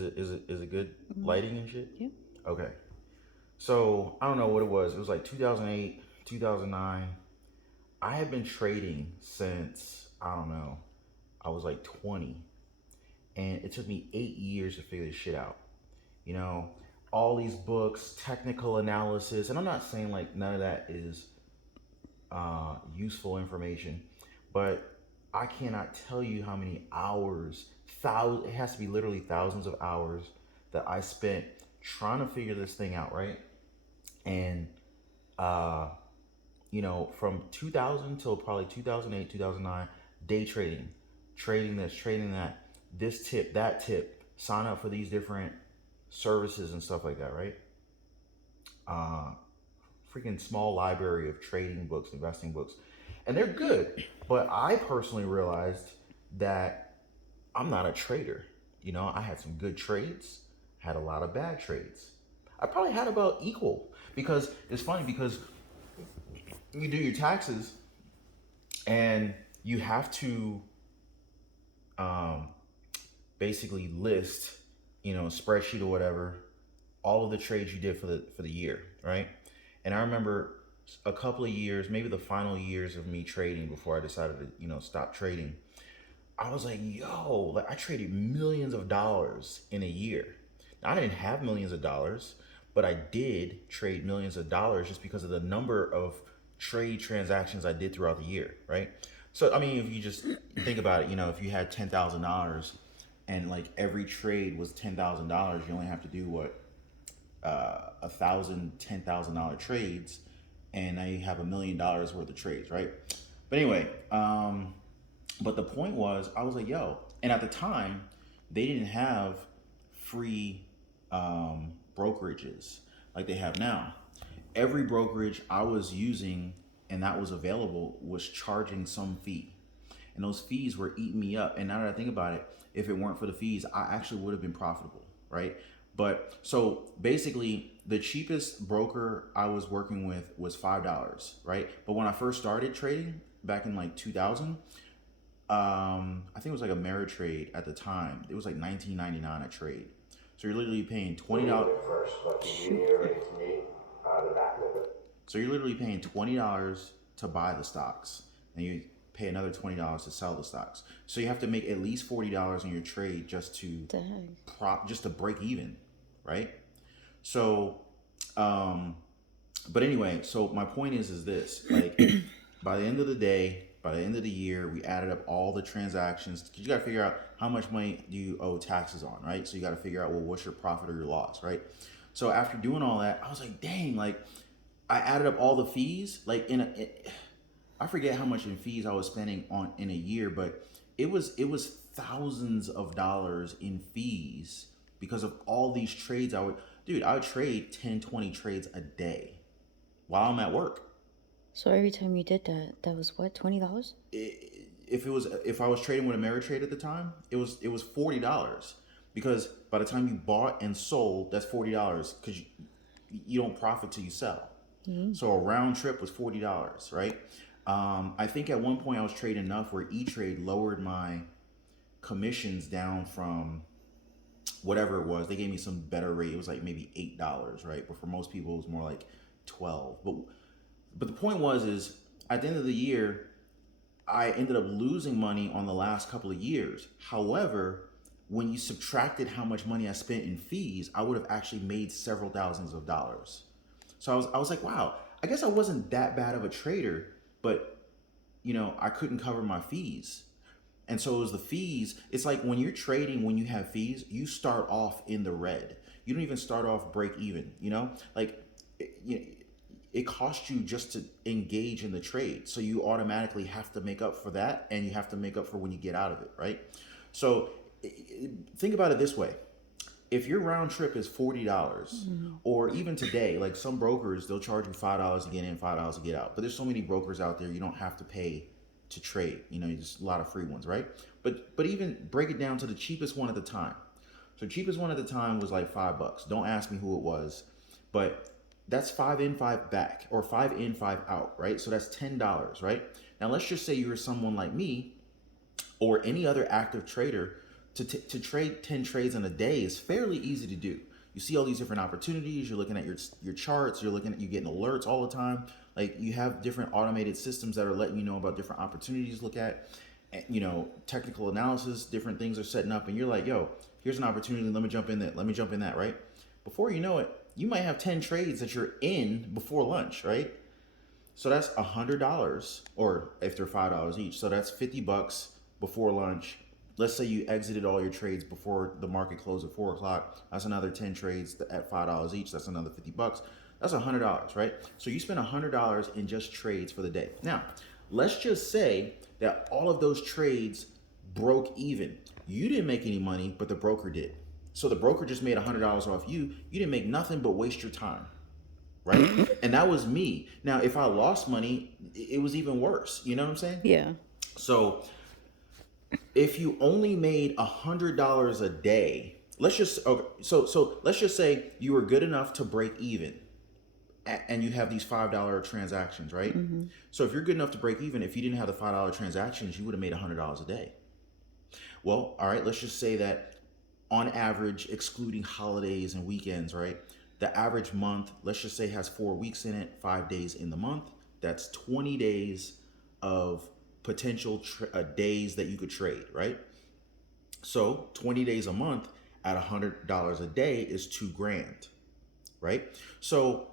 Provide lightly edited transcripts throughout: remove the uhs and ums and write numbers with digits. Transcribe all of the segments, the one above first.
Is it good Mm, lighting and shit? yeah. Okay. So I don't know what it was. It was like 2008, 2009. I had been trading since I don't know. I was like 20, and it took me 8 years to figure this shit out. You know, all these books, technical analysis, and I'm not saying like none of that is useful information, but I cannot tell you how many hours, it has to be literally thousands of hours that I spent trying to figure this thing out, right? And, uh, from 2000 till probably 2008, 2009, day trading, trading this, trading that, this tip, that tip, sign up for these different services and stuff like that, right? Uh, Freaking small library of trading books, investing books, and they're good. But I personally realized that I'm not a trader. I had some good trades, had a lot of bad trades. I probably had about equal because it's funny because you do your taxes and you have to um, basically list, a spreadsheet or whatever, all of the trades you did for the year, right? And I remember a couple of years, maybe the final years of me trading before I decided to, stop trading. I was like, yo, like I traded millions of dollars in a year. Now, I didn't have millions of dollars, but I did trade millions of dollars just because of the number of trade transactions I did throughout the year, right? So, I mean, if you just think about it, if you had $10,000 and like every trade was $10,000, you only have to do what, $1,000, $10,000 trades, and now you have $1 million worth of trades, right? But anyway, but the point was, I was like, yo, and at the time, they didn't have free brokerages like they have now. Every brokerage I was using and that was available was charging some fee. And those fees were eating me up. And now that I think about it, if it weren't for the fees, I actually would have been profitable, right? But so basically, the cheapest broker I was working with was $5, right? But when I first started trading back in like 2000, I think it was like Ameritrade at the time. It was like 19.99 a trade. So you're literally paying $20. First, but can you Shoot. reiterate to me the back of it? So you're literally paying $20 to buy the stocks, and you pay another $20 to sell the stocks. So you have to make at least $40 on your trade just to The heck? just to break even, right? So, um, but anyway, so my point is this: like, by the end of the day, by the end of the year, we added up all the transactions. 'Cause you got to figure out how much money do you owe taxes on, right? So you got to figure out, well, what's your profit or your loss, right? So after doing all that, I was like, dang, like I added up all the fees, like I forget how much in fees I was spending on in a year, but it was thousands of dollars in fees because of all these trades I would trade 10, 20 trades a day while I'm at work. So every time you did that, that was what, $20? If I was trading with Ameritrade at the time, it was $40 because by the time you bought and sold, that's $40 because you don't profit till you sell. Mm. So a round trip was $40, right? I think at one point I was trading enough where E Trade lowered my commissions down from whatever it was. They gave me some better rate. It was like maybe $8, right? But for most people, it was more like 12. But the point is at the end of the year, I ended up losing money on the last couple of years. However, when you subtracted how much money I spent in fees, I would have actually made several thousands of dollars. So I was like, wow, I guess I wasn't that bad of a trader, but I couldn't cover my fees. And so it was the fees. It's like when you're trading, when you have fees, you start off in the red. You don't even start off break even, Like it costs you just to engage in the trade. So you automatically have to make up for that and you have to make up for when you get out of it, right? So think about it this way. If your round trip is $40, Mm. or even today, like some brokers, they'll charge you $5 to get in, $5 to get out. But there's so many brokers out there, you don't have to pay to trade. There's a lot of free ones, right? But even break it down to the cheapest one at the time. So cheapest one at the time was like $5. Don't ask me who it was, but that's five in, five back, or five in, five out, right? So that's $10, right? Now let's just say you're someone like me or any other active trader to trade 10 trades in a day is fairly easy to do. You see all these different opportunities. You're looking at your charts. You're getting alerts all the time. Like you have different automated systems that are letting you know about different opportunities to look at. And, technical analysis, different things are setting up, and you're like, yo, here's an opportunity. Let me jump in that. Let me jump in that. Right. Before you know it, you might have 10 trades that you're in before lunch. Right. So that's $100, or if they're $5 each, so that's $50 before lunch. Let's say you exited all your trades before the market closed at 4 o'clock. That's another 10 trades at $5 each. That's another $50. That's $100, right? So you spend $100 in just trades for the day. Now, let's just say that all of those trades broke even. You didn't make any money, but the broker did. So the broker just made $100 off you. You didn't make nothing but waste your time, right? And that was me. Now, if I lost money, it was even worse. You know what I'm saying? Yeah. So if you only made $100 a day, let's just okay, so let's just say you were good enough to break even, and you have these $5 transactions, right? So if you're good enough to break even, if you didn't have the $5 transactions, you would have made $100 a day. Well, all right, let's just say that on average, excluding holidays and weekends, right? The average month, let's just say, has 4 weeks in it, 5 days in the month. That's 20 days of potential days that you could trade, right? So 20 days a month at $100 a day is 2 grand, right? So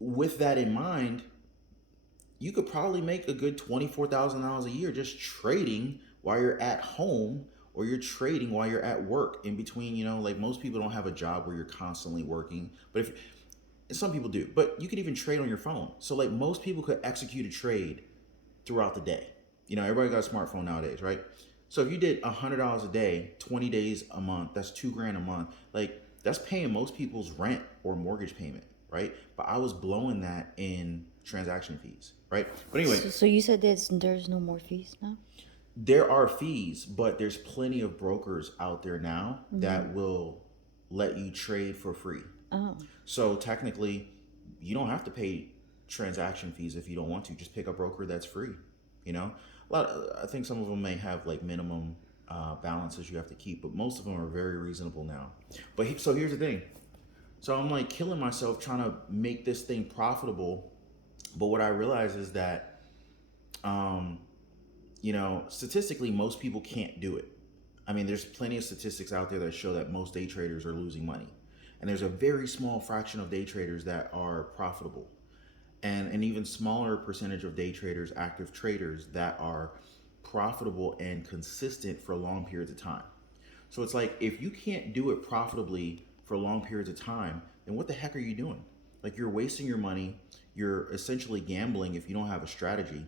with that in mind, you could probably make a good $24,000 a year just trading while you're at home, or you're trading while you're at work in between. Like most people don't have a job where you're constantly working, but if some people do, but you could even trade on your phone. So like most people could execute a trade throughout the day. Everybody got a smartphone nowadays, right? So if you did $100 a day, 20 days a month, that's 2 grand a month. Like that's paying most people's rent or mortgage payment, right? But I was blowing that in transaction fees, right? But anyway, So you said there's no more fees now? there are fees, but there's plenty of brokers out there now that will let you trade for free. Oh. So technically, you don't have to pay transaction fees if you don't want to. Just pick a broker that's free. I think some of them may have like minimum balances you have to keep, but most of them are very reasonable now. So here's the thing. So I'm like killing myself trying to make this thing profitable, but what I realize is that, statistically, most people can't do it. I mean, there's plenty of statistics out there that show that most day traders are losing money. And there's a very small fraction of day traders that are profitable. And an even smaller percentage of day traders, active traders, that are profitable and consistent for long periods of time. So it's like, if you can't do it profitably for long periods of time, then what the heck are you doing? Like, you're wasting your money. You're essentially gambling if you don't have a strategy.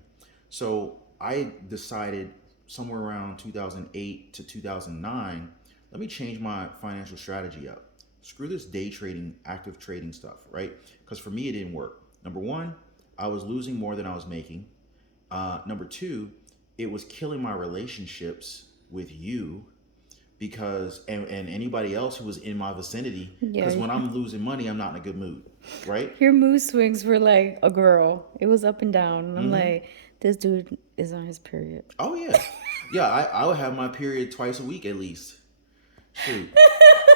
So I decided somewhere around 2008 to 2009, let me change my financial strategy up. Screw this day trading, active trading stuff, right? Because for me, it didn't work. Number one, I was losing more than I was making. Number two, it was killing my relationships with you, because and anybody else who was in my vicinity, because Yeah. when I'm losing money, I'm not in a good mood, right? Your mood swings were like a girl. It was up and down. And I'm like, this dude is on his period. Oh yeah, yeah. I would have my period twice a week at least. Shoot,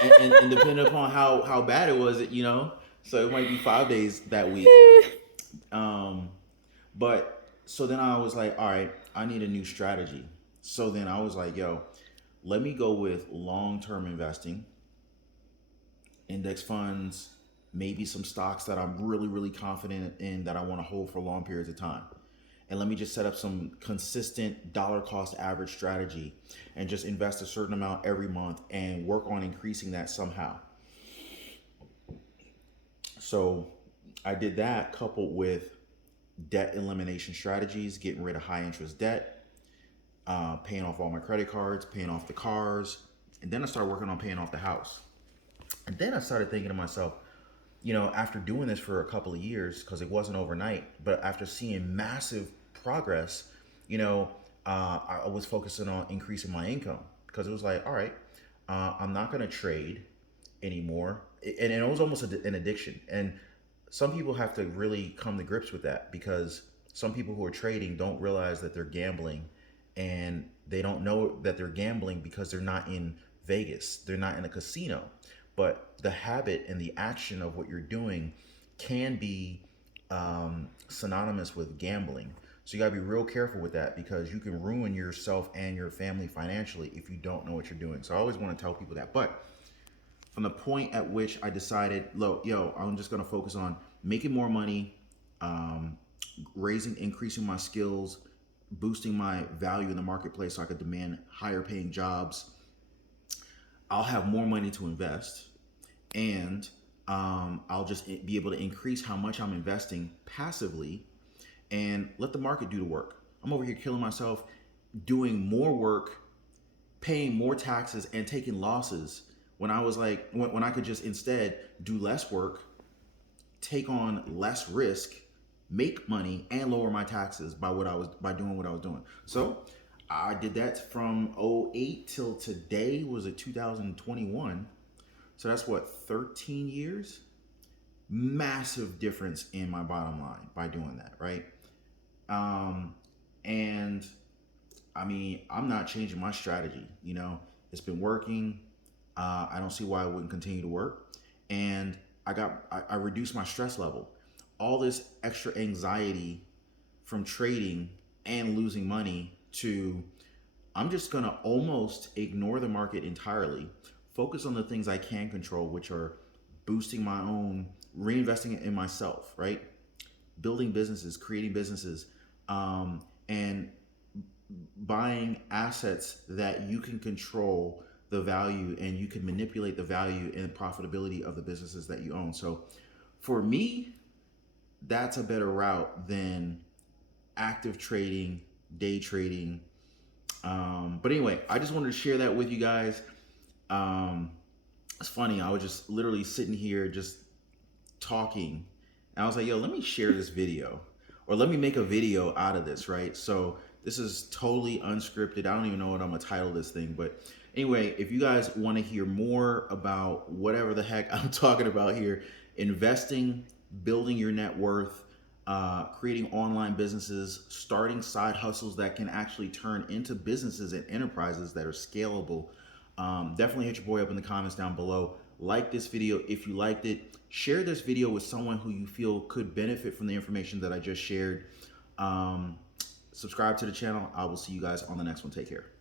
and depending upon how bad it was, so it might be 5 days that week. But so then I was like, all right, I need a new strategy. So then I was like, yo, let me go with long-term investing, index funds, maybe some stocks that I'm really, really confident in that I want to hold for long periods of time. And let me just set up some consistent dollar cost average strategy and just invest a certain amount every month and work on increasing that somehow. So I did that, coupled with debt elimination strategies, getting rid of high interest debt, paying off all my credit cards, paying off the cars. And then I started working on paying off the house. And then I started thinking to myself, after doing this for a couple of years, because it wasn't overnight, but after seeing massive progress, I was focusing on increasing my income, because it was like, all right, I'm not going to trade anymore. And it was almost an addiction. And some people have to really come to grips with that, because some people who are trading don't realize that they're gambling, and They don't know that they're gambling because they're not in Vegas, they're not in a casino. But the habit and the action of what you're doing can be synonymous with gambling. So you got to be real careful with that because you can ruin yourself and your family financially if you don't know what you're doing. So I always want to tell people that. But from the point at which I decided, I'm just going to focus on making more money, um, increasing my skills, boosting my value in the marketplace so I could demand higher paying jobs. I'll have more money to invest, and I'll just be able to increase how much I'm investing passively and let the market do the work. I'm over here killing myself, doing more work, paying more taxes, and taking losses when I was like, when I could just instead do less work, take on less risk, make money, and lower my taxes by doing what I was doing. So I did that from '08 till today. Was it 2021? So that's what, 13 years? Massive difference in my bottom line by doing that, right? And I mean, I'm not changing my strategy. It's been working. I don't see why it wouldn't continue to work. And I reduced my stress level. All this extra anxiety from trading and losing money to I'm just gonna almost ignore the market entirely, focus on the things I can control, which are boosting my own, reinvesting it in myself, right? Building businesses, creating businesses, and buying assets that you can control the value and you can manipulate the value and profitability of the businesses that you own. So for me, that's a better route than active trading, day trading. But anyway, I just wanted to share that with you guys. Um, it's funny. I was just literally sitting here just talking, and I was like, "Yo, let me share this video, or let me make a video out of this." Right? So this is totally unscripted. I don't even know what I'm gonna title this thing, but anyway, if you guys want to hear more about whatever the heck I'm talking about here, investing, building your net worth, creating online businesses, starting side hustles that can actually turn into businesses and enterprises that are scalable, definitely hit your boy up in the comments down below. Like this video if you liked it. Share this video with someone who you feel could benefit from the information that I just shared. Subscribe to the channel. I will see you guys on the next one. Take care.